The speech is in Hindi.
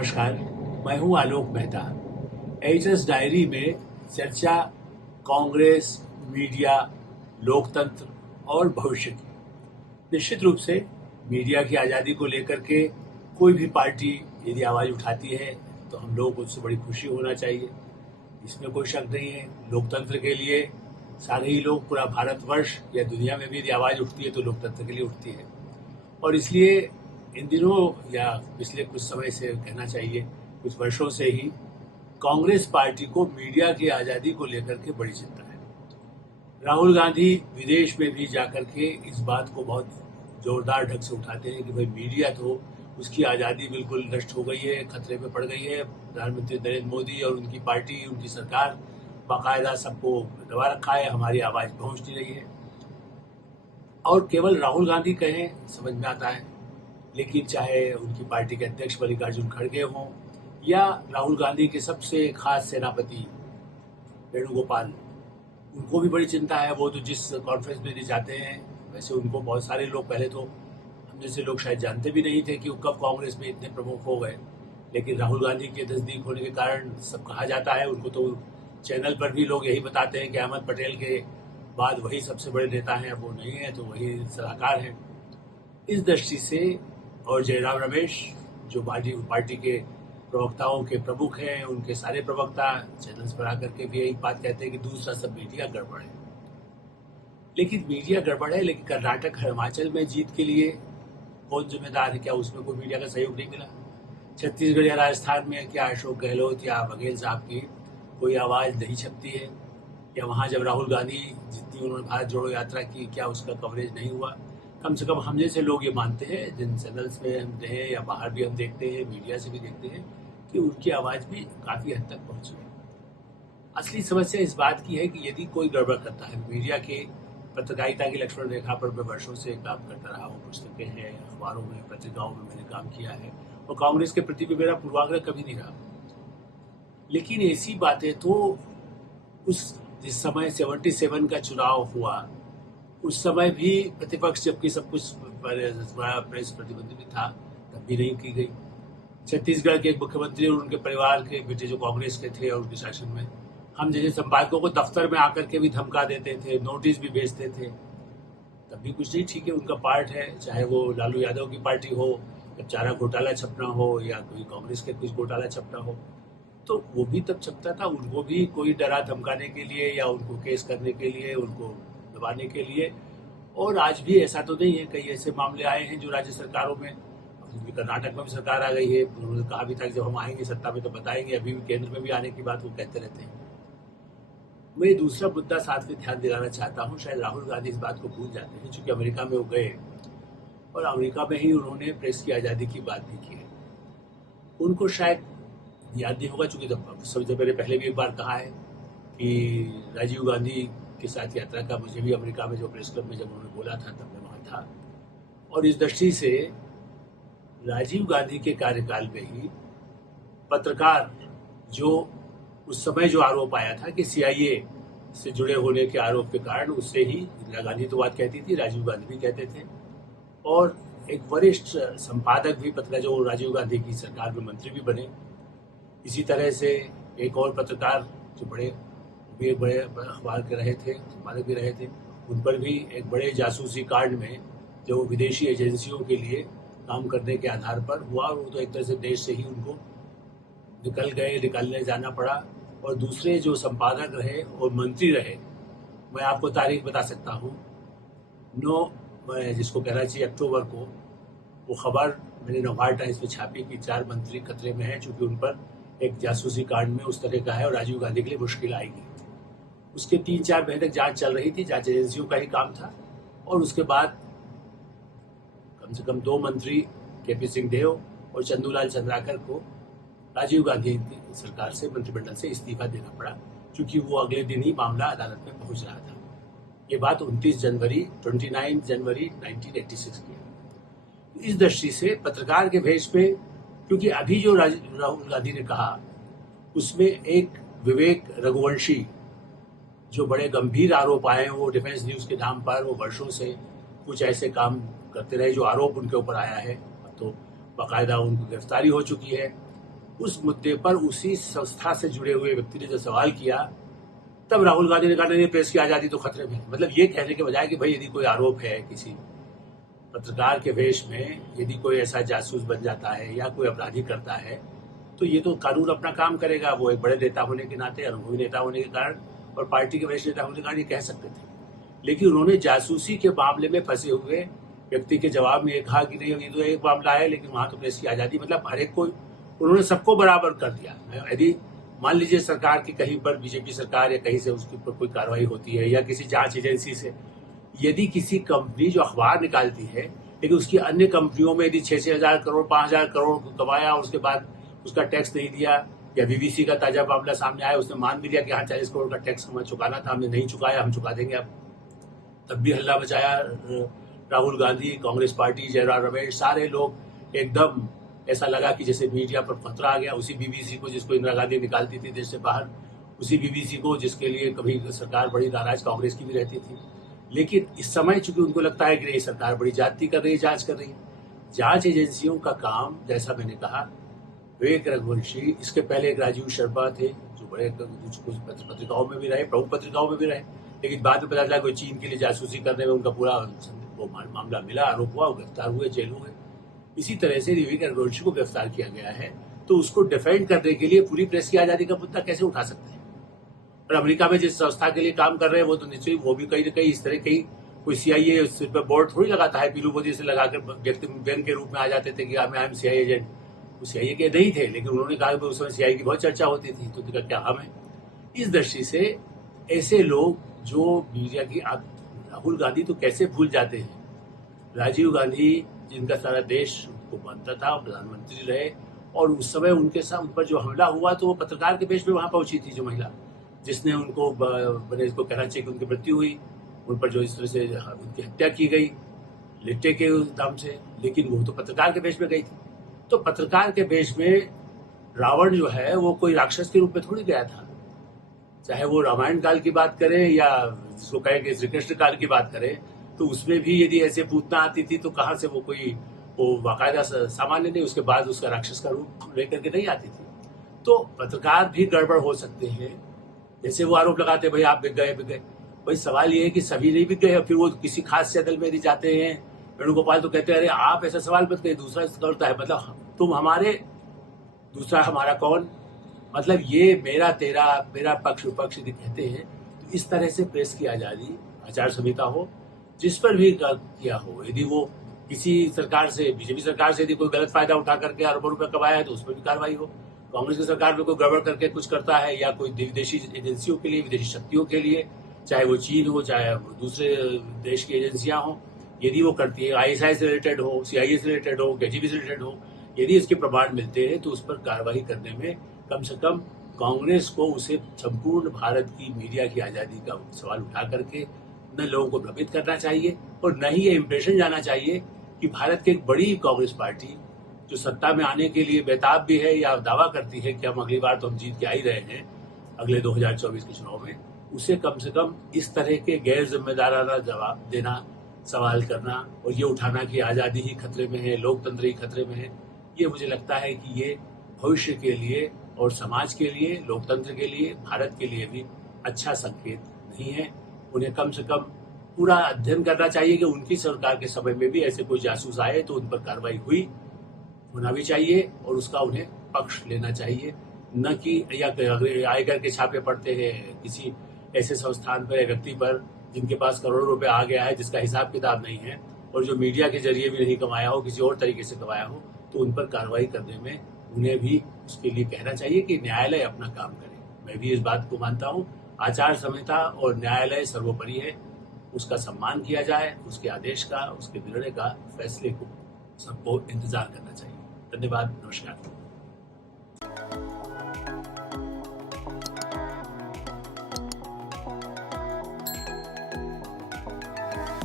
नमस्कार, मैं हूं आलोक मेहता। एचएस डायरी में चर्चा कांग्रेस, मीडिया, लोकतंत्र और भविष्य की। निश्चित रूप से मीडिया की आज़ादी को लेकर के कोई भी पार्टी यदि आवाज़ उठाती है तो हम लोगों को उससे बड़ी खुशी होना चाहिए, इसमें कोई शक नहीं है। लोकतंत्र के लिए सारे ही लोग, पूरा भारतवर्ष या दुनिया में भी यदि आवाज़ उठती है तो लोकतंत्र के लिए उठती है। और इसलिए इन दिनों या पिछले कुछ समय से कहना चाहिए, कुछ वर्षों से ही कांग्रेस पार्टी को मीडिया की आज़ादी को लेकर के बड़ी चिंता है। राहुल गांधी विदेश में भी जाकर के इस बात को बहुत जोरदार ढंग से उठाते हैं कि भाई मीडिया तो उसकी आज़ादी बिल्कुल नष्ट हो गई है, खतरे में पड़ गई है। प्रधानमंत्री नरेंद्र मोदी और उनकी पार्टी, उनकी सरकार बाकायदा सबको दबा रखा है, हमारी आवाज़ पहुंच नहीं रही है। और केवल राहुल गांधी कहें समझ में आता है, लेकिन चाहे उनकी पार्टी के अध्यक्ष मल्लिकार्जुन खड़गे हों या राहुल गांधी के सबसे खास सेनापति वेणुगोपाल, उनको भी बड़ी चिंता है। वो तो जिस कॉन्फ्रेंस में जाते हैं, वैसे उनको बहुत सारे लोग, पहले तो हम जैसे लोग शायद जानते भी नहीं थे कि वो कब कांग्रेस में इतने प्रमुख हो गए, लेकिन राहुल गांधी के नज़दीक होने के कारण सब कहा जाता है। उनको तो चैनल पर भी लोग यही बताते हैं कि अहमद पटेल के बाद वही सबसे बड़े नेता हैं, अब वो नहीं है तो वही सलाहकार हैं। इस दृष्टि से, और जयराम रमेश जो पार्टी के प्रवक्ताओं के प्रमुख हैं, उनके सारे प्रवक्ता चैनल्स पर आकर के भी यही बात कहते हैं कि दूसरा सब मीडिया गड़बड़ है। लेकिन मीडिया गड़बड़ है, लेकिन कर्नाटक, हिमाचल में जीत के लिए कौन जिम्मेदार है? क्या उसमें कोई मीडिया का सहयोग नहीं मिला? छत्तीसगढ़ या राजस्थान में क्या अशोक गहलोत या बघेल साहब की कोई आवाज़ नहीं छपती है? या वहाँ जब राहुल गांधी जितनी उन्होंने भारत जोड़ो यात्रा की, क्या उसका कवरेज नहीं हुआ? कम से कम हम जैसे लोग ये मानते हैं, जिन चैनल्स में हम हैं या बाहर भी हम देखते हैं, मीडिया से भी देखते हैं, कि उनकी आवाज़ भी काफ़ी हद तक पहुँची है। असली समस्या इस बात की है कि यदि कोई गड़बड़ करता है, मीडिया के पत्रकारिता की लक्ष्मण रेखा पर मैं वर्षों से काम करता रहा हूँ, पुस्तकें हैं, अखबारों में, पत्रिकाओं में मैंने काम किया है, और कांग्रेस के प्रति भी मेरा पूर्वाग्रह कभी नहीं रहा। लेकिन ऐसी बातें तो जिस समय 77 का चुनाव हुआ, उस समय भी प्रतिपक्ष, जबकि सब कुछ प्रेस प्रतिबंधित था, तब भी नहीं की गई। छत्तीसगढ़ के एक मुख्यमंत्री और उनके परिवार के बेटे जो कांग्रेस के थे और उनके शासन में, हम जैसे संपादकों को दफ्तर में आकर के भी धमका देते थे, नोटिस भी भेजते थे, तब भी कुछ नहीं। ठीक है, उनका पार्ट है, चाहे वो लालू यादव की पार्टी हो, या चारा घोटाला छपना हो, या कोई कांग्रेस के कुछ घोटाला छपना हो, तो वो भी तब छपता था। उनको भी कोई डरा धमकाने के लिए या उनको केस करने के लिए, उनको दबाने के लिए। और आज भी ऐसा तो नहीं है, कई ऐसे मामले आए हैं जो राज्य सरकारों में, कर्नाटक में भी सरकार आ गई है, उन्होंने कहा भी था कि जब हम आएंगे सत्ता में तो बताएंगे, अभी भी केंद्र में भी आने की बात वो कहते रहते हैं। मैं दूसरा मुद्दा साथ में ध्यान दिलाना चाहता हूँ, शायद राहुल गांधी इस बात को भूल जाते हैं, चूंकि अमेरिका में वो गए और अमेरिका में ही उन्होंने प्रेस की आज़ादी की बात भी की है। उनको शायद याद नहीं होगा, चूंकि सबसे पहले भी एक बार कहा है कि राजीव गांधी के साथ यात्रा का मुझे भी अमेरिका में जो प्रेस क्लब में जब उन्होंने बोला था तब मैं वहाँ था। और इस दृष्टि से राजीव गांधी के कार्यकाल में ही पत्रकार, जो उस समय जो आरोप आया था कि सीआईए से जुड़े होने के आरोप के कारण, उससे ही इंदिरा गांधी तो बात कहती थी, राजीव गांधी भी कहते थे। और एक वरिष्ठ संपादक भी पत्रकार, जो राजीव गांधी की सरकार में मंत्री भी बने। इसी तरह से एक और पत्रकार जो बड़े अखबार के रहे थे, संपादक भी रहे थे, उन पर भी एक बड़े जासूसी कांड में जो विदेशी एजेंसियों के लिए काम करने के आधार पर हुआ, और वो तो एक तरह से देश से ही उनको निकलने जाना पड़ा। और दूसरे जो संपादक रहे और मंत्री रहे, मैं आपको तारीख बता सकता हूँ, 9 जिसको कहना चाहिए अक्टूबर को, वो खबर मैंने नवभारत टाइम्स में छापी कि 4 मंत्री खतरे में हैं, चूंकि उन पर एक जासूसी कांड में उस तरह का है और राजीव गांधी के लिए मुश्किल आएगी। उसके 3-4 महीने तक जांच चल रही थी, जांच एजेंसियों का ही काम था। और उसके बाद कम से कम 2 मंत्री, केपी सिंहदेव और चंदूलाल चंद्राकर को राजीव गांधी की सरकार से, मंत्रिमंडल से इस्तीफा देना पड़ा, क्योंकि वो अगले दिन ही मामला अदालत में पहुंच रहा था। ये बात 29 जनवरी 1986 की है। इस दृष्टि से पत्रकार के भेष पे, क्योंकि अभी जो राहुल गांधी ने कहा उसमें एक विवेक रघुवंशी, जो बड़े गंभीर आरोप आए हैं, वो डिफेंस न्यूज के नाम पर वो वर्षों से कुछ ऐसे काम करते रहे जो आरोप उनके ऊपर आया है, तो बाकायदा उनको गिरफ्तारी हो चुकी है। उस मुद्दे पर उसी संस्था से जुड़े हुए व्यक्ति ने जो सवाल किया, तब राहुल गांधी ने कहा नहीं, प्रेस की आजादी तो खतरे में है। मतलब ये कहने के बजाय कि भाई यदि कोई आरोप है किसी पत्रकार के वेश में, यदि कोई ऐसा जासूस बन जाता है या कोई अपराधी करता है, तो ये तो कानून अपना काम करेगा। वो एक बड़े नेता होने के नाते, अनुभवी नेता होने के कारण और पार्टी के वरिष्ठ नेता होने के कारण ये कह सकते थे। लेकिन उन्होंने जासूसी के मामले में फंसे हुए व्यक्ति के जवाब में ये कहा कि नहीं, ये तो एक मामला है, लेकिन वहां तो प्रेस की आजादी, मतलब हर एक को उन्होंने सबको बराबर कर दिया। यदि मान लीजिए सरकार की कहीं पर, बीजेपी सरकार या कहीं से उसके ऊपर कोई कार्रवाई होती है या किसी जांच एजेंसी से, यदि किसी कंपनी जो अखबार निकालती है लेकिन उसकी अन्य कंपनियों में यदि 6-6 हजार करोड़ 5,000 करोड़ कमाया और उसके बाद उसका टैक्स नहीं दिया, या बीबीसी का ताजा मामला सामने आया, उसने मान भी लिया कि हाँ 40 करोड़ का टैक्स हमें चुकाना था, हमने नहीं चुकाया, हम चुका देंगे अब, तब भी हल्ला मचाया राहुल गांधी, कांग्रेस पार्टी, जयराम रमेश, सारे लोग एकदम ऐसा लगा कि जैसे मीडिया पर खतरा आ गया। उसी बीबीसी को जिसको इंदिरा गांधी निकालती थी देश से बाहर, उसी बीबीसी को जिसके लिए कभी सरकार बड़ी नाराज कांग्रेस की भी रहती थी। लेकिन इस समय चूंकि उनको लगता है कि नहीं, सरकार बड़ी जाति कर रही है, जांच कर रही है। जांच एजेंसियों का काम, जैसा मैंने कहा, विवेक रघुवंशी, इसके पहले एक राजीव शर्मा थे जो बड़े कुछ पत्रिकाओं में भी रहे, प्रमुख पत्रिकाओं में भी रहे, लेकिन बाद में पता चला कोई चीन के लिए जासूसी करने में उनका पूरा वो मामला मिला, आरोप हुआ, गिरफ्तार हुए, जेल हुए। इसी तरह से विवेक रघुवंशी को गिरफ्तार किया गया है, तो उसको डिफेंड करने के लिए पूरी प्रेस की आजादी का मुद्दा कैसे उठा सकते हैं? और अमेरिका में जिस संस्था के लिए काम कर रहे हैं वो तो निश्चय वो भी कहीं न कहीं इस तरह कहीं कोई सीआईए सिर पर बोर्ड थोड़ी लगाता है। पीलू मोदी से लगाकर व्यक्ति व्यंग के रूप में आ जाते थे कि आई एम सीआईए एजेंट। वो सीआईए के नहीं थे, लेकिन उन्होंने कहा कि उस समय सीआईए की बहुत चर्चा होती थी, तो उनका क्या हम है। इस दृष्टि से ऐसे लोग जो मीडिया की, राहुल गांधी तो कैसे भूल जाते हैं, राजीव गांधी जिनका सारा देश उनको मानता था, प्रधानमंत्री रहे, और उस समय उनके साथ उन पर जो हमला हुआ तो वो पत्रकार के पेश में वहां पहुंची थी जो महिला, जिसने उनको, मैंने इसको कहना चाहिए कि उनकी मृत्यु हुई, उन पर जो इस तरह से उनकी हत्या की गई लिट्टे के दाम से, लेकिन वो तो पत्रकार के वेश में गई थी। तो पत्रकार के वेश में रावण जो है वो कोई राक्षस के रूप में थोड़ी गया था। चाहे वो रामायण काल की बात करें या जिसको कहें कि श्री कृष्ण काल की बात करें, तो उसमें भी यदि ऐसे पूतना आती थी तो कहाँ से वो बाकायदा सामान्य नहीं, उसके बाद उसका राक्षस का रूप लेकर के नहीं आती थी। तो पत्रकार भी गड़बड़ हो सकते हैं। जैसे वो आरोप लगाते हैं भाई आप बिक गए। भाई सवाल ये है कि सभी नहीं बिक गए, फिर वो किसी खास से दल में यदि जाते हैं, वेणुगोपाल तो कहते हैं अरे आप ऐसा सवाल मत करिए, दूसरा करता है, मतलब तुम हमारे, दूसरा हमारा कौन, मतलब ये मेरा तेरा, मेरा पक्ष विपक्ष यदि कहते हैं, तो इस तरह से प्रेस की आजादी, आचार संहिता हो, जिस पर भी किया हो, यदि वो किसी सरकार से, बीजेपी सरकार से यदि कोई गलत फायदा उठा करके अरबों रुपए कमाया है तो उस पर भी कार्रवाई हो। कांग्रेस की सरकार में कोई गड़बड़ करके कुछ करता है या कोई विदेशी एजेंसियों के लिए, विदेशी शक्तियों के लिए, चाहे वो चीन हो, चाहे वो दूसरे देश की एजेंसियां हो, यदि वो करती है, आईएसआई से रिलेटेड हो, सीआईए से रिलेटेड हो, केजीबी से रिलेटेड हो, यदि इसके प्रमाण मिलते हैं तो उस पर कार्रवाई करने में कम से कम कांग्रेस को उसे संपूर्ण भारत की मीडिया की आजादी का सवाल उठा करके न लोगों को भ्रमित करना चाहिए और न ही ये इंप्रेशन जाना चाहिए कि भारत की एक बड़ी कांग्रेस पार्टी जो सत्ता में आने के लिए बेताब भी है या दावा करती है कि हम अगली बार तो हम जीत के आ ही रहे हैं अगले 2024 के चुनाव में, उसे कम से कम इस तरह के गैर जिम्मेदाराना जवाब देना, सवाल करना और ये उठाना कि आज़ादी ही खतरे में है, लोकतंत्र ही खतरे में है, ये मुझे लगता है कि ये भविष्य के लिए और समाज के लिए, लोकतंत्र के लिए, भारत के लिए भी अच्छा संकेत नहीं है। उन्हें कम से कम पूरा अध्ययन करना चाहिए कि उनकी सरकार के समय में भी ऐसे कोई जासूस आए तो उन पर कार्रवाई होना भी चाहिए और उसका उन्हें पक्ष लेना चाहिए, न कि या आयकर के छापे पड़ते हैं किसी ऐसे संस्थान पर या व्यक्ति पर जिनके पास करोड़ों रुपए आ गया है, जिसका हिसाब किताब नहीं है और जो मीडिया के जरिए भी नहीं कमाया हो, किसी और तरीके से कमाया हो, तो उन पर कार्रवाई करने में उन्हें भी उसके लिए कहना चाहिए कि न्यायालय अपना काम करे। मैं भी इस बात को मानता हूँ, आचार संहिता और न्यायालय सर्वोपरि है, उसका सम्मान किया जाए, उसके आदेश का, उसके निर्णय का, फैसले को सबको इंतजार करना चाहिए। धन्यवाद, नमस्कार।